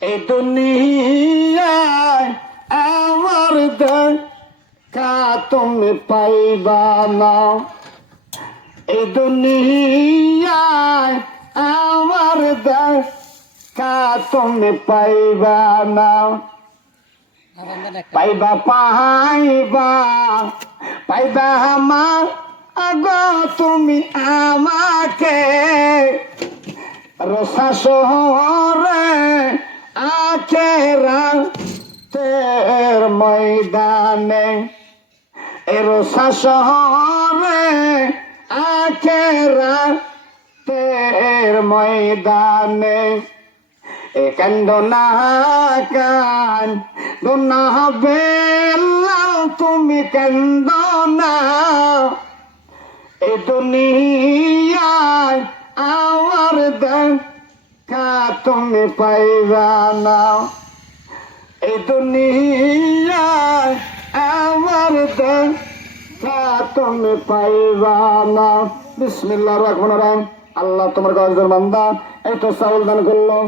এই দুনিয়ায় আমার দেখা তুমি পাইবা না। এই দুনিয়ায় আমার দেখা তুমি পাইবা না। পাইবা পাইবা পাইবা আমার আগ তুমি আমাকে। রসা শহরে ময়দানে এ রসা শহরে আখেরা তের ময়দানে। এ কান্দ না কান, দোনা বেলাল তুমি কান্দ না এ দুনিয়ায় আমার দেখা তুমি পাইবা না এ দুনিয়ায় দেখা তুমি পাইবা না বিসমিল্লাহ রহমান রাহিম। আল্লাহ তোমার গজর বান্দা, এই তো চাউল দান করল।